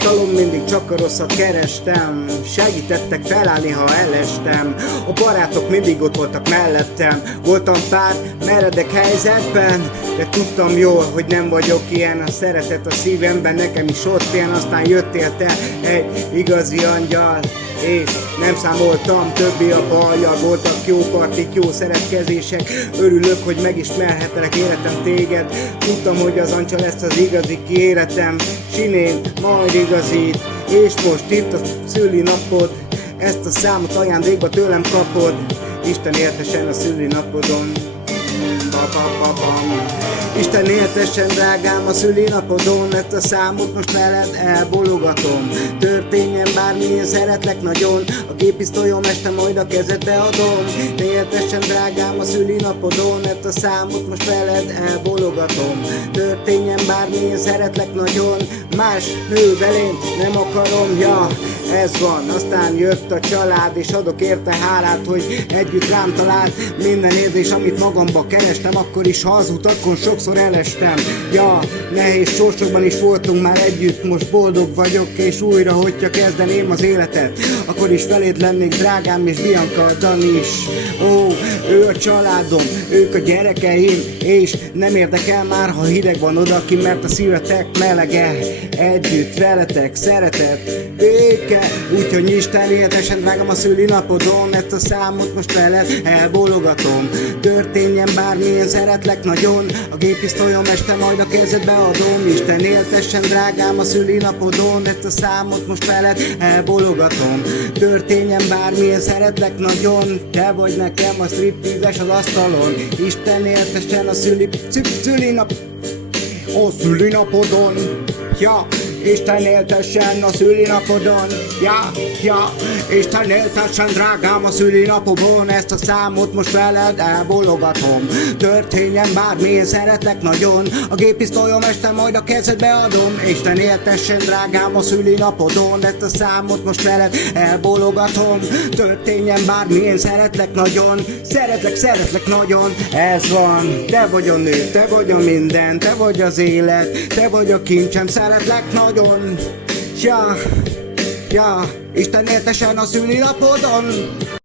Fiatalon mindig csak a rosszat kerestem, segítettek felállni, ha elestem. A barátok mindig ott voltak mellettem. Voltam pár meredek helyzetben, de tudtam jól, hogy nem vagyok ilyen. A szeretet a szívemben nekem is ott ilyen. Aztán jöttél te, egy igazi angyal, és nem számoltam többi a bajjal. Voltak jó partik, jó szeretkezések. Örülök, hogy megismerhetelek, életem téged. Tudtam, hogy az Ancsa lesz az igazi kiéletem. Sinén majd igazít, és most itt a szülinapod. Ezt a számot ajándékba tőlem kapod. Isten éltessen a szülinapodon. Isten éltessen, drágám, a szülinapodon. Ezt a számot most veled elbologatom. Történjen bármilyen, szeretlek nagyon. A géppisztolyom este majd a kezedbe adom. Te éltessen, drágám, a szülinapodon. Ezt a számot most veled elbologatom. Történjen bármilyen, szeretlek nagyon. Más nővel én nem akarom, ja, ez van. Aztán jött a család, és adok érte hálát, hogy együtt rám talált. Minden érzés, amit magamba kerestem, akkor is ha az utakon sokszor elestem. Ja, nehéz sorsokban is voltunk már együtt, most boldog vagyok, és újra, hogyha kezdeném az életet, akkor is feléd lennék, drágám, és Bianca, Dani is. Ó, ő a családom, ők a gyerekeim, és nem érdekel már, ha hideg van odaki, mert a szívetek melege. Együtt veletek szeretet, béke, úgyhogy Isten éltessen, drágám, a szülinapodon. Ezt a számot most veled elbologatom. Történjen bármilyen, szeretlek nagyon. A géppisztolyom este majd a kezedbe adom. Isten éltessen, drágám, a szülinapodon. Ezt a számot most veled elbologatom. Történjen bármilyen, szeretlek nagyon. Te vagy nekem a striptízes az asztalon. Isten éltessen a szülinapodon. Ja, Isten éltessen a szülinapodon. Ja, Isten éltessen, drágám, a szülinapodon. Ezt a számot most veled elbologatom. Történjen bármilyen, szeretlek nagyon. A géppisztolyom este majd a kezedbe adom. Isten éltessen, drágám, a szülinapodon. Ezt a számot most veled elbologatom. Történjen bármilyen, szeretlek nagyon. Szeretlek nagyon. Ez van. Te vagy a nő, te vagy a minden. Te vagy az élet, te vagy a kincsem. Szeretlek nagyon. Ja, Isten éltessen a szülinapodon.